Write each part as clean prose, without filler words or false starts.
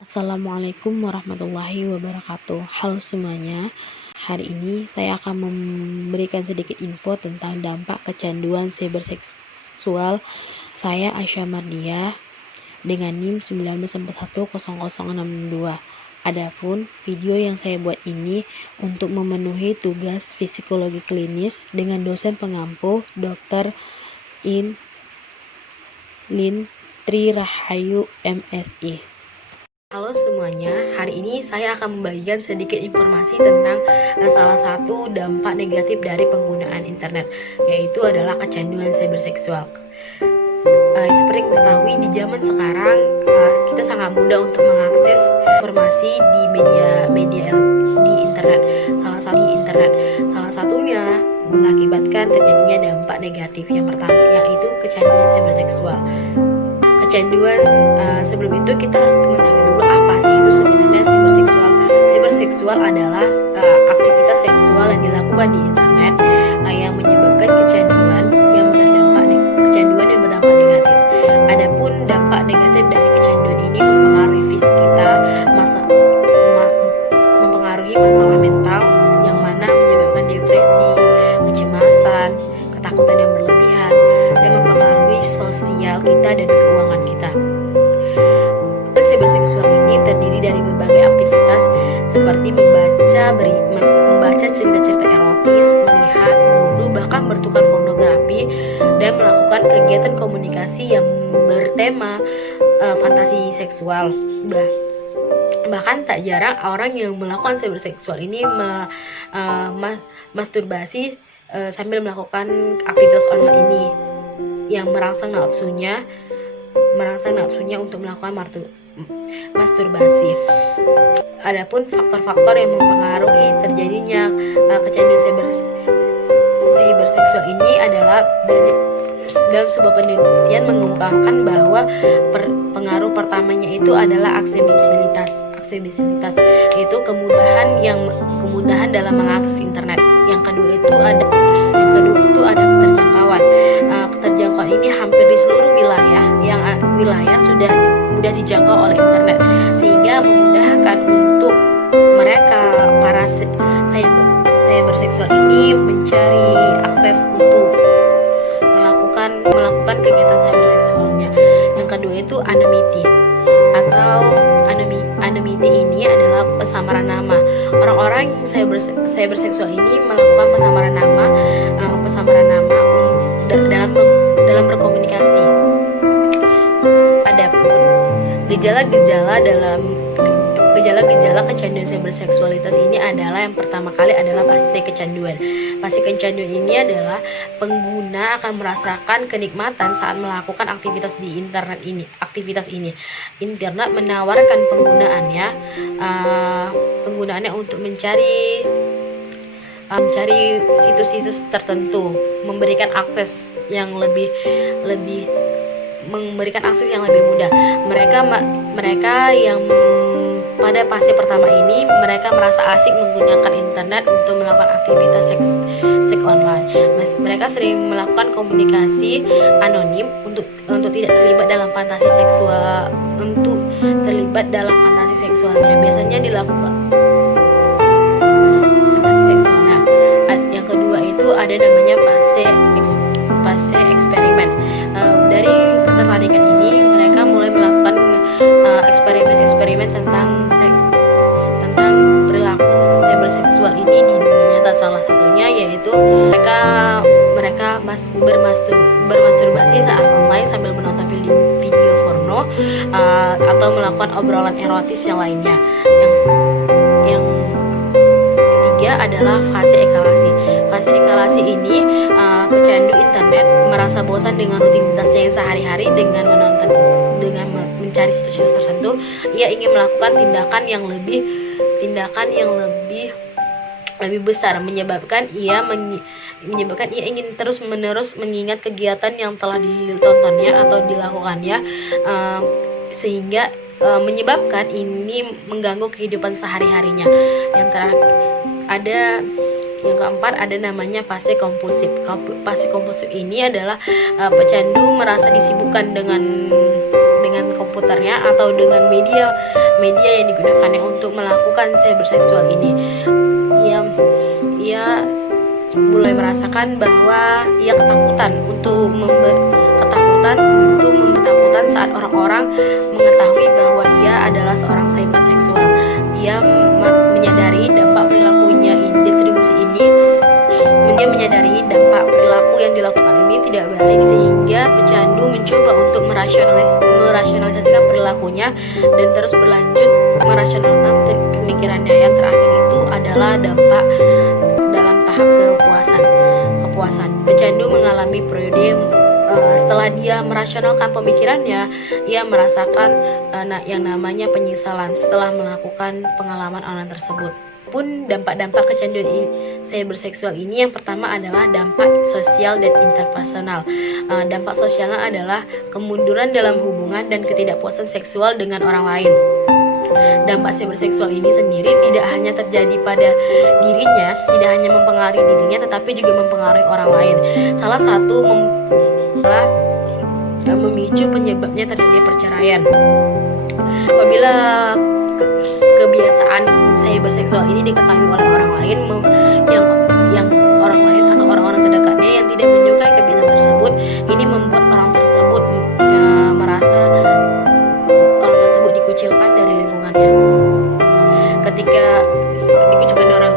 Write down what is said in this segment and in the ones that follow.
Assalamualaikum warahmatullahi wabarakatuh. Halo semuanya, hari ini saya akan memberikan sedikit info tentang dampak kecanduan cyberseksual. Saya Aisyah Mardia dengan NIM 19410062. Adapun video yang saya buat ini untuk memenuhi tugas psikologi klinis dengan dosen pengampu Dr. Lin Tri Rahayu MSI. Halo semuanya, hari ini saya akan membagikan sedikit informasi tentang salah satu dampak negatif dari penggunaan internet, yaitu adalah kecanduan cyberseksual. Seperti diketahui di zaman sekarang kita sangat mudah untuk mengakses informasi di media di internet. Salah satunya mengakibatkan terjadinya dampak negatif. Yang pertama yaitu kecanduan cyberseksual. Kecanduan sebelum itu kita harus mengetahui dulu apa sih itu sebenarnya cyberseksual. Cyberseksual adalah aktivitas seksual yang dilakukan di internet yang menyebabkan kecanduan yang berdampak negatif. Adapun dampak negatif dari kecanduan ini mempengaruhi fisik kita, mempengaruhi masalah mental yang mana menyebabkan depresi, kecemasan, ketakutan yang berlebihan, dan mempengaruhi sosial kita dan keuangan kita. Cyberseksual ini terdiri dari berbagai aktivitas seperti membaca cerita-cerita erotis, melihat, mengunduh, bahkan bertukar pornografi, dan melakukan kegiatan komunikasi yang bertema fantasi seksual. Bahkan tak jarang orang yang melakukan cyberseksual ini masturbasi sambil melakukan aktivitas online ini yang merangsang nafsunya untuk melakukan masturbasi. Adapun faktor-faktor yang mempengaruhi terjadinya kecanduan cyberseksual ini adalah dalam sebuah penelitian mengemukakan bahwa pengaruh pertamanya itu adalah aksesibilitas, yaitu kemudahan dalam mengakses internet. Yang kedua itu ada keterjangkauan. Keterjangkauan ini hampir di seluruh wilayah sudah mudah dijangkau oleh internet, sehingga memudahkan untuk mereka para cyberseksual ini mencari akses untuk melakukan kegiatan cyberseksualnya. Yang kedua itu anonymity ini adalah persamaran nama. Orang-orang cyberseksual ini melakukan persamaran nama dalam berkomunikasi. Adapun gejala kecanduan cyberseksualitas ini adalah yang pertama kali adalah fase kecanduan. Fase kecanduan ini adalah pengguna akan merasakan kenikmatan saat melakukan aktivitas di internet ini. Internet menawarkan penggunaannya untuk mencari situs-situs tertentu, memberikan akses yang lebih mudah. Mereka yang pada fase pertama ini mereka merasa asik menggunakan internet untuk melakukan aktivitas seks online. Mereka sering melakukan komunikasi anonim untuk tidak terlibat dalam fantasi seksualnya. Biasanya dilakukan fantasi seksualnya. Yang kedua itu ada namanya fase eksperimen. Dari ketertarikan ini mereka mulai melakukan eksperimen tentang perilaku cyberseksual ini di dunia nyata. Salah satunya yaitu mereka bermasturbasi saat online sambil menonton video porno atau melakukan obrolan erotis yang lainnya. Yang ketiga adalah fase eskalasi. Fase eskalasi ini pecandu internet merasa bosan dengan rutinitasnya yang sehari-hari dengan mencari situs-situs tertentu. Ia ingin melakukan tindakan yang lebih besar, menyebabkan ia ingin terus-menerus mengingat kegiatan yang telah ditontonnya atau dilakukannya, sehingga menyebabkan ini mengganggu kehidupan sehari-harinya. Yang keempat ada namanya fase kompulsif. Fase kompulsif ini adalah pecandu merasa disibukkan dengan komputernya atau dengan media yang digunakannya untuk melakukan cyberseksual ini. Ia mulai merasakan bahwa ia ketakutan saat orang-orang mengetahui bahwa ia adalah seorang cyberseksual. Ia menyadari dampak perilakunya dia menyadari dampak perilaku yang dilakukan ini tidak baik, sehingga pecandu mencoba untuk merasionalisasikan perilakuan dan terus berlanjut merasionalkan pemikirannya. Yang terakhir itu adalah dampak dalam tahap kepuasan. Pecandu mengalami periode setelah dia merasionalkan pemikirannya, ia merasakan yang namanya penyesalan setelah melakukan pengalaman online tersebut. Pun dampak-dampak kecanduan cyberseksual ini, yang pertama adalah dampak sosial dan interpersonal. Dampak sosialnya adalah kemunduran dalam hubungan dan ketidakpuasan seksual dengan orang lain. Dampak cyberseksual ini sendiri tidak hanya terjadi pada dirinya, tidak hanya mempengaruhi dirinya, tetapi juga mempengaruhi orang lain. Salah satu adalah memicu penyebabnya terjadi perceraian. Apabila kebiasaan cyberseksual ini diketahui oleh orang lain, yang orang lain atau orang-orang terdekatnya yang tidak menyukai kebiasaan tersebut, ini membuat orang tersebut merasa orang tersebut dikucilkan dari lingkungannya. Ketika dikucilkan orang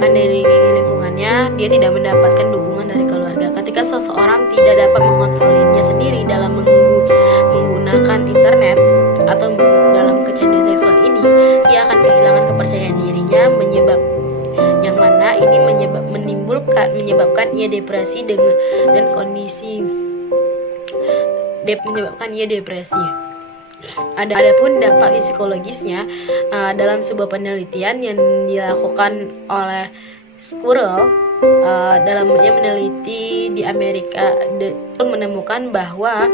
dari lingkungannya, dia tidak mendapatkan dukungan dari keluarga. Ketika seseorang tidak dapat mengontrol dirinya sendiri dalam menggunakan internet atau dalam kecanduan seksual ini, ia akan kehilangan kepercayaan dirinya, menyebabkan ia depresi dan kondisi menyebabkan ia depresi. Adapun dampak psikologisnya, dalam sebuah penelitian yang dilakukan oleh Squirrel, yang meneliti di Amerika, menemukan bahwa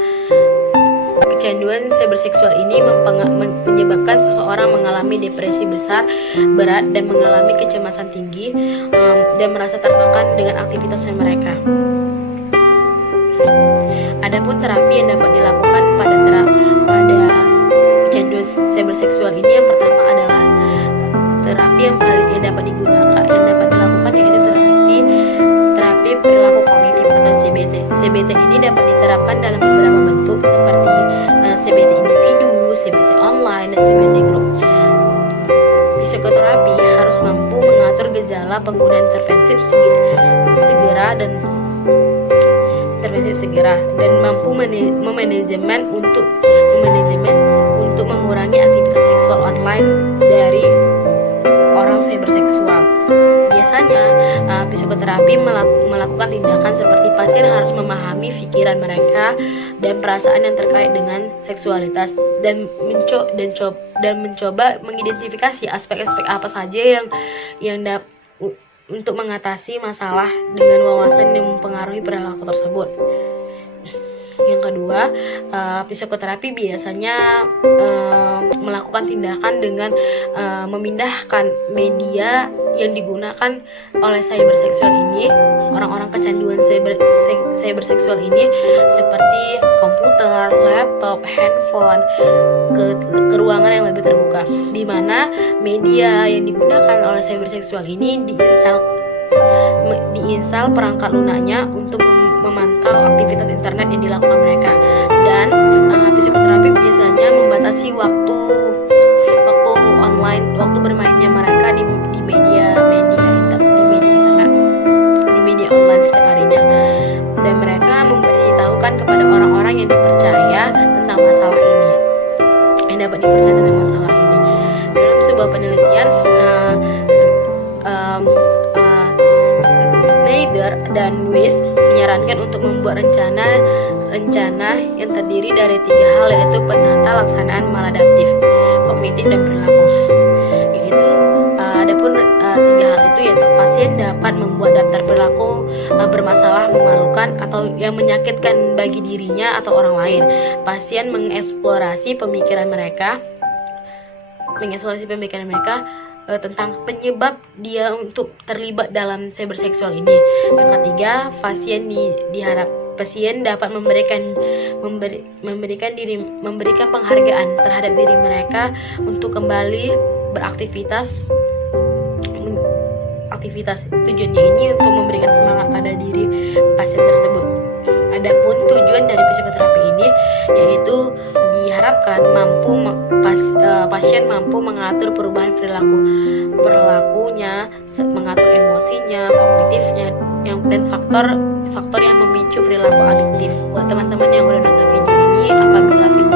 kecanduan cyberseksual ini menyebabkan seseorang mengalami depresi berat dan mengalami kecemasan tinggi, dan merasa tertekan dengan aktivitasnya mereka. Adapun terapi yang dapat dilakukan pada kecanduan cyberseksual ini, yang pertama adalah terapi yang dapat dilakukan, yaitu terapi perilaku kognitif atau CBT. CBT ini dapat diterapkan dalam beberapa bentuk seperti CBT individu, CBT online, dan CBT grup. Psikoterapi harus mampu mengatur gejala penggunaan intervensi segera dan mampu memanajemen untuk mengurangi aktivitas seksual online dari orang cyberseksual. Biasanya psikoterapi melakukan tindakan seperti pasien harus memahami pikiran mereka dan perasaan yang terkait dengan seksualitas dan mencoba mengidentifikasi aspek-aspek apa saja yang untuk mengatasi masalah dengan wawasan yang mempengaruhi perilaku tersebut. Yang kedua, psikoterapi biasanya melakukan tindakan dengan memindahkan media yang digunakan oleh cyberseksual ini, orang-orang kecanduan cyberseksual ini, seperti komputer, laptop, handphone, ke ruangan yang lebih terbuka, di mana media yang digunakan oleh cyberseksual ini diinstal perangkat lunaknya untuk memantau aktivitas internet yang dilakukan mereka. Dan psikoterapi biasanya membatasi waktu online, waktu bermainnya mereka di media online setiap harinya, dan mereka memberitahukan kepada orang-orang yang dipercaya tentang masalah ini, Dalam sebuah penelitian, Snyder dan Weiss menyarankan untuk membuat rencana yang terdiri dari 3 hal, yaitu penata laksanaan maladaptif, kognitif, dan perilaku. Adapun 3 hal itu, yaitu pasien dapat membuat daftar perilaku bermasalah, memalukan, atau yang menyakitkan bagi dirinya atau orang lain. Pasien mengeksplorasi pemikiran mereka tentang penyebab dia untuk terlibat dalam cyberseksual ini. Yang ketiga, pasien dapat memberikan memberikan penghargaan terhadap diri mereka untuk kembali beraktivitas. Tujuannya ini untuk memberikan semangat pada diri pasien tersebut. Adapun tujuan dari psikoterapi ini yaitu diharapkan pasien mampu mengatur perubahan perilakunya, mengatur emosinya, kognitifnya, dan faktor yang memicu perilaku adiktif. Buat teman-teman yang udah nonton video ini, apabila video